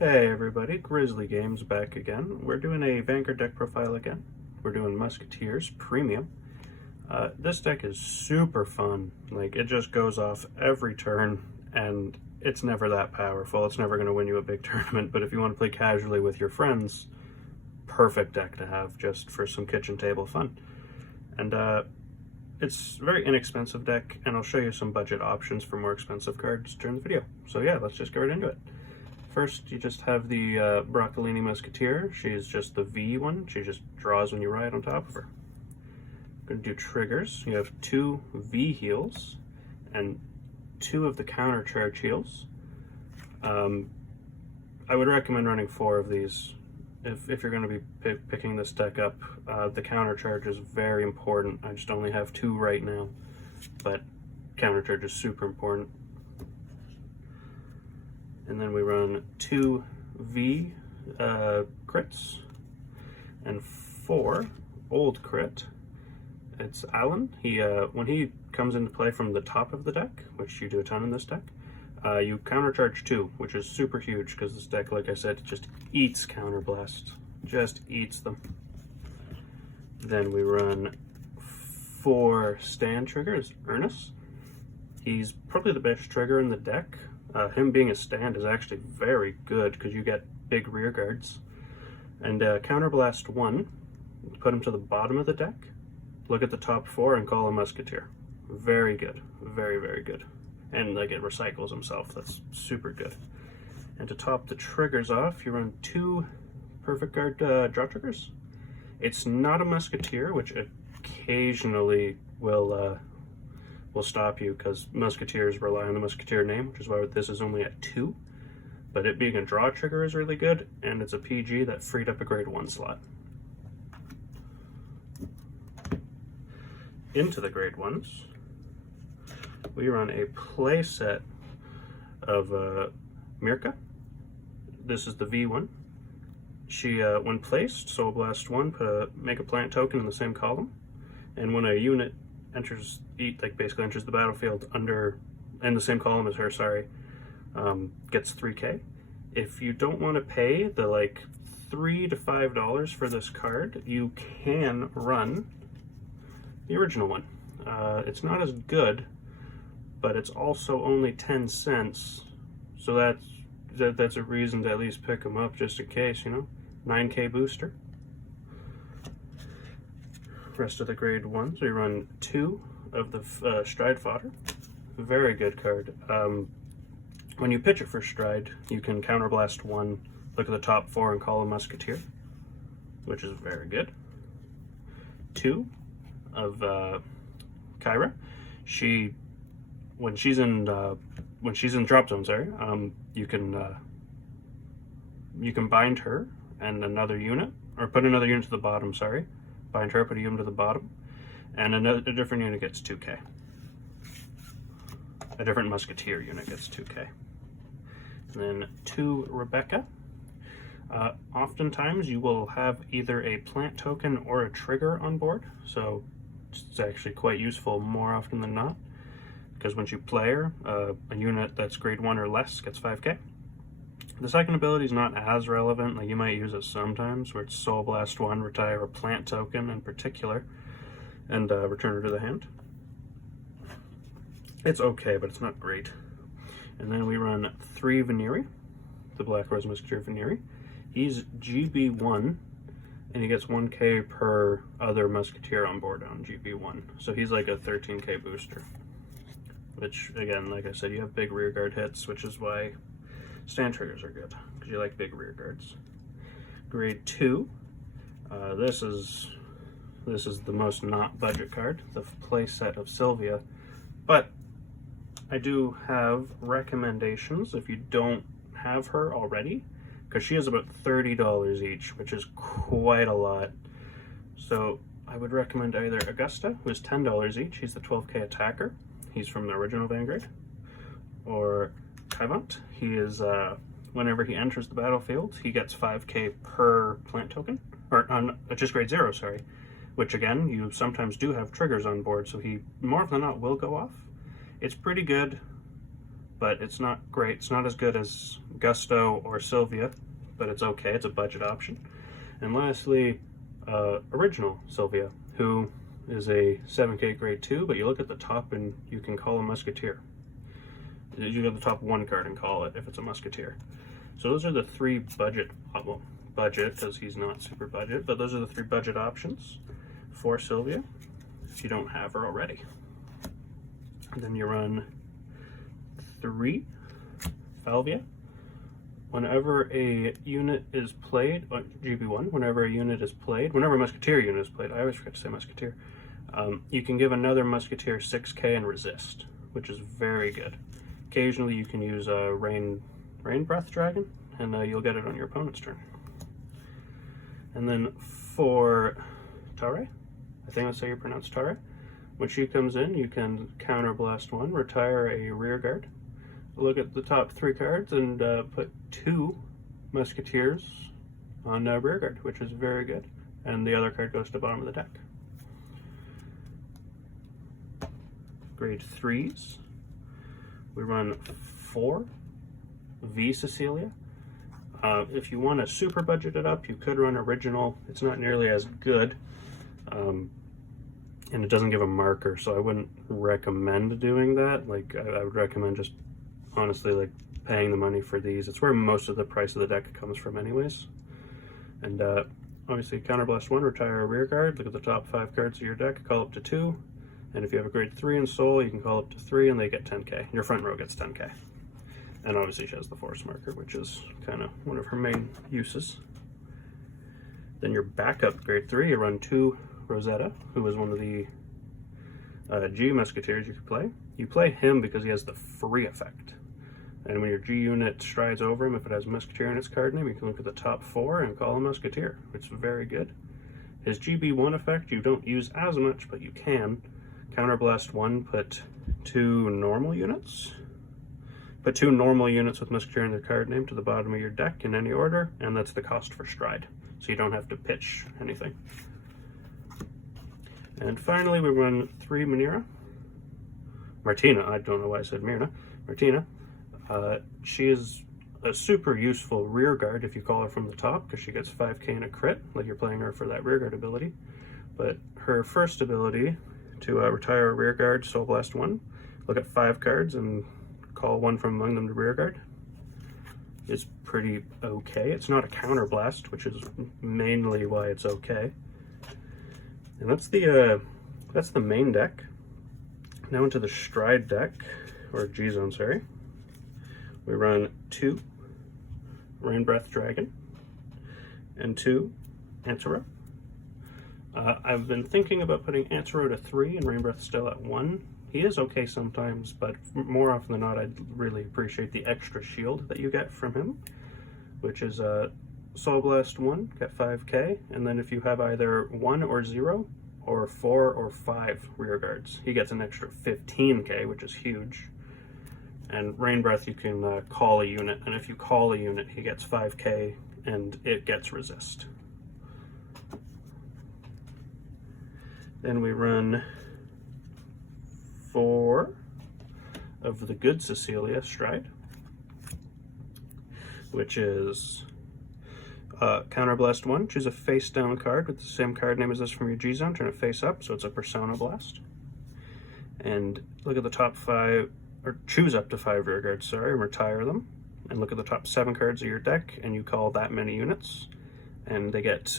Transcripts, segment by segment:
Hey everybody, Grizzly Games back again. We're doing a Vanguard deck profile again. We're doing Musketeers Premium. This deck is super fun. Like, it just goes off every turn, and it's never that powerful. It's never going to win you a big tournament, but if you want to play casually with your friends, perfect deck to have just for some kitchen table fun. And it's a very inexpensive deck, and I'll show you some budget options for more expensive cards during the video. So yeah, let's just get right into it. First, you just have the Broccolini Musketeer. She's just the V one. She just draws when you ride on top of her. Going to do triggers. You have 2 V heals and 2 of the counter charge heals. I would recommend running 4 of these if you're going to be picking this deck up. The counter charge is very important. I just only have 2 right now, but counter charge is super important. And then we run 2 V crits and 4 old crit. It's Alan. He when he comes into play from the top of the deck, which you do a ton in this deck, you countercharge 2, which is super huge because this deck, like I said, just eats counterblast, just eats them. Then we run 4 stand triggers. Ernest. He's probably the best trigger in the deck. Him being a stand is actually very good because you get big rear guards. And Counterblast 1, put him to the bottom of the deck, look at the top 4 and call a Musketeer. Very good. Very, very good. And like, it recycles himself. That's super good. And to top the triggers off, you run 2 Perfect Guard draw triggers. It's not a Musketeer, which occasionally will stop you because Musketeers rely on the Musketeer name, which is why this is only at 2. But it being a draw trigger is really good, and it's a PG that freed up a grade 1 slot. Into the grade 1s, we run a play set of Mirka. This is the V1. She, when placed, Soul Blast 1, make a plant token in the same column, and when a unit enters, basically enters the battlefield in the same column as her, gets 3k. If you don't want to pay the $3 to $5 for this card, you can run the original one. It's not as good, but it's also only 10 cents, so that's a reason to at least pick them up just in case, you know. 9k booster. Rest of the grade 1s, we run 2 of the Stride Fodder. Very good card. When you pitch it for Stride, you can counterblast 1, look at the top 4 and call a Musketeer, which is very good. 2 of Kyra. When she's in drop zone, you can bind her and another unit, or put another unit to the bottom. Bind her, put a unit to the bottom, and a different unit gets 2k. A different Musketeer unit gets 2k. And then 2 Rebecca. Oftentimes you will have either a plant token or a trigger on board, so it's actually quite useful more often than not, because once you play her, a unit that's grade 1 or less gets 5k. The second ability is not as relevant. Like, you might use it sometimes, where it's Soul Blast 1, retire a plant token in particular, and return her to the hand. It's okay, but it's not great. And then we run 3 Veneri, the Black Rose Musketeer Veneri. He's GB1, and he gets 1k per other Musketeer on board on GB1. So he's like a 13k booster. Which, again, like I said, you have big rear guard hits, which is why stand triggers are good, because you like big rear guards. Grade 2, this is the most not budget card, the play set of Sylvia, but I do have recommendations if you don't have her already, because she is about $30 each, which is quite a lot. So I would recommend either Augusta, who is $10 each, he's the 12k attacker, he's from the original Vanguard, or Kavant. He is, whenever he enters the battlefield, he gets 5k per plant token, or just grade 0, which again, you sometimes do have triggers on board, so he more often than not will go off. It's pretty good, but it's not great. It's not as good as Gusto or Sylvia, but it's okay. It's a budget option. And lastly, original Sylvia, who is a 7K grade 2, but you look at the top and you can call a Musketeer. You go to the top one card and call it if it's a Musketeer. So those are the three budget, well, budget because he's not super budget, but those are the three budget options for Sylvia if you don't have her already. And then you run 3 Falvia. Whenever a unit is played, GB1, whenever a unit is played, whenever a Musketeer unit is played, I always forget to say Musketeer, you can give another Musketeer 6K and resist, which is very good. Occasionally you can use a Rain Breath Dragon, and you'll get it on your opponent's turn. And then for Tare, I think that's how you pronounce Tare, when she comes in, you can counterblast 1, retire a rear guard, look at the top 3 cards, and put 2 Musketeers on rear guard, which is very good. And the other card goes to the bottom of the deck. Grade 3s. We run 4 V Cecilia. If you want to super budget it up, you could run original. It's not nearly as good, and it doesn't give a marker, so I wouldn't recommend doing that. Like, I would recommend just honestly like paying the money for these. It's where most of the price of the deck comes from anyways. And obviously counterblast 1, retire a rear guard, look at the top 5 cards of your deck, call up to 2, and if you have a grade 3 in Soul, you can call up to 3 and they get 10k. Your front row gets 10k. And obviously she has the force marker, which is kind of one of her main uses. Then your backup grade 3, you run 2 Rosetta, who is one of the G Musketeers you could play. You play him because he has the free effect. And when your G unit strides over him, if it has Musketeer in its card name, you can look at the top 4 and call a Musketeer, which is very good. His GB1 effect you don't use as much, but you can. Counterblast 1, put 2 normal units. Put 2 normal units with Musketeer in their card name to the bottom of your deck in any order, and that's the cost for stride. So you don't have to pitch anything. And finally, we run 3 Martina. I don't know why I said Myrna. Martina. She is a super useful rear guard if you call her from the top, because she gets 5k and a crit, like you're playing her for that rear guard ability. But her first ability to retire a rear guard, Soul Blast 1, look at 5 cards and call one from among them to rear guard, is pretty okay. It's not a counter blast, which is mainly why it's okay. And that's the main deck. Now into the Stride deck, or G-Zone, sorry. We run 2 Rain Breath Dragon and 2 Antero. I've been thinking about putting Antero to 3 and Rain Breath still at 1. He is okay sometimes, but more often than not, I'd really appreciate the extra shield that you get from him, which is Soul Blast 1, get 5k, and then if you have either 1 or 0, or 4 or 5 rear guards, he gets an extra 15k, which is huge. And Rain Breath, you can call a unit, and if you call a unit, he gets 5k, and it gets resist. Then we run 4 of the good Cecilia Stride, which is Counterblast 1, choose a face down card with the same card name as this from your G-Zone, turn it face up, so it's a Persona Blast. And look at the top 5, or choose up to 5 rear guards, sorry, and retire them. And look at the top 7 cards of your deck, and you call that many units. And they get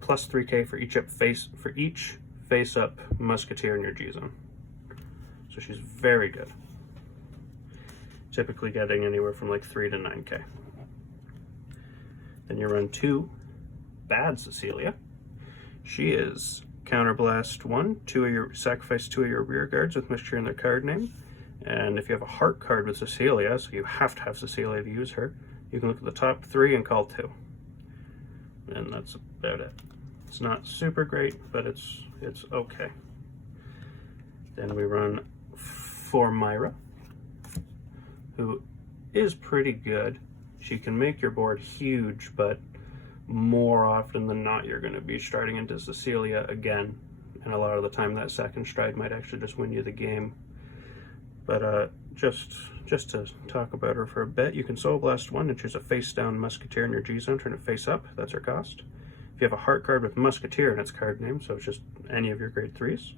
plus 3k for each face up Musketeer in your G-Zone. So she's very good. Typically getting anywhere from like 3 to 9k. Then you run 2 Bad Cecilia. She is Counterblast 1, sacrifice 2 of your rear guards with Musketeer in their card name. And if you have a heart card with Cecilia, so you have to have Cecilia to use her, you can look at the top 3 and call 2. And that's about it. It's not super great, but it's okay. Then we run 4 Myra, who is pretty good. She can make your board huge, but more often than not, you're going to be striding into Cecilia again. And a lot of the time, that second stride might actually just win you the game. But just to talk about her for a bit, you can Soul Blast one and choose a face-down Musketeer in your G-Zone, turn it face up, that's her cost. If you have a heart card with Musketeer in its card name, so it's just any of your grade 3s,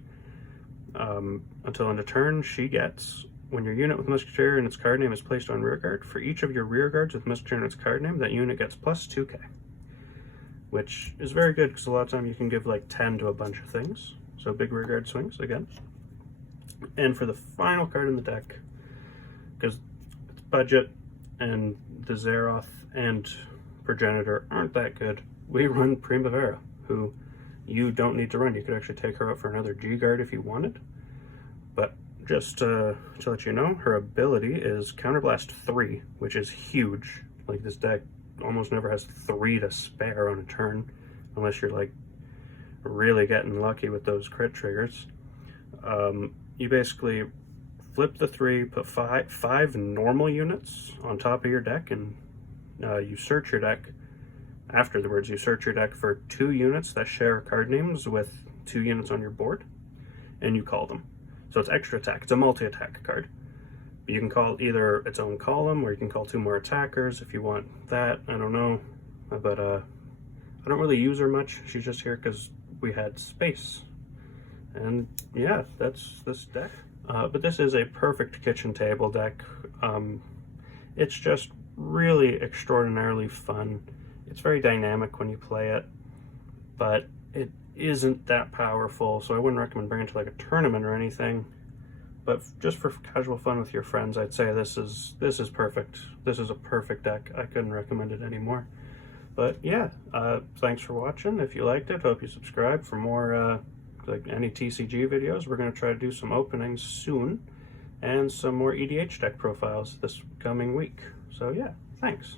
until end of turn, she gets, when your unit with Musketeer in its card name is placed on rearguard, for each of your rearguards with Musketeer in its card name, that unit gets plus 2k. Which is very good, because a lot of time you can give like 10 to a bunch of things. So big rearguard swings again. And for the final card in the deck, because it's budget and the Zeroth and Progenitor aren't that good, we run Primavera, who you don't need to run. You could actually take her out for another G-Guard if you wanted. But just to let you know, her ability is Counterblast 3, which is huge. Like, this deck almost never has 3 to spare on a turn, unless you're like really getting lucky with those crit triggers. You basically flip the 3, put five normal units on top of your deck, and you search your deck. Afterwards, you search your deck for 2 units that share card names with 2 units on your board, and you call them. So it's extra attack. It's a multi-attack card. You can call either its own column, or you can call 2 more attackers if you want that. I don't know, but I don't really use her much. She's just here because we had space. And yeah, that's this deck. But this is a perfect kitchen table deck. It's just really extraordinarily fun. It's very dynamic when you play it, but it isn't that powerful, so I wouldn't recommend bringing it to like a tournament or anything. But just for casual fun with your friends, I'd say this is perfect. This is a perfect deck. I couldn't recommend it anymore. But yeah, thanks for watching. If you liked it, hope you subscribe for more like any TCG videos. We're going to try to do some openings soon, and some more EDH deck profiles this coming week. So yeah, thanks.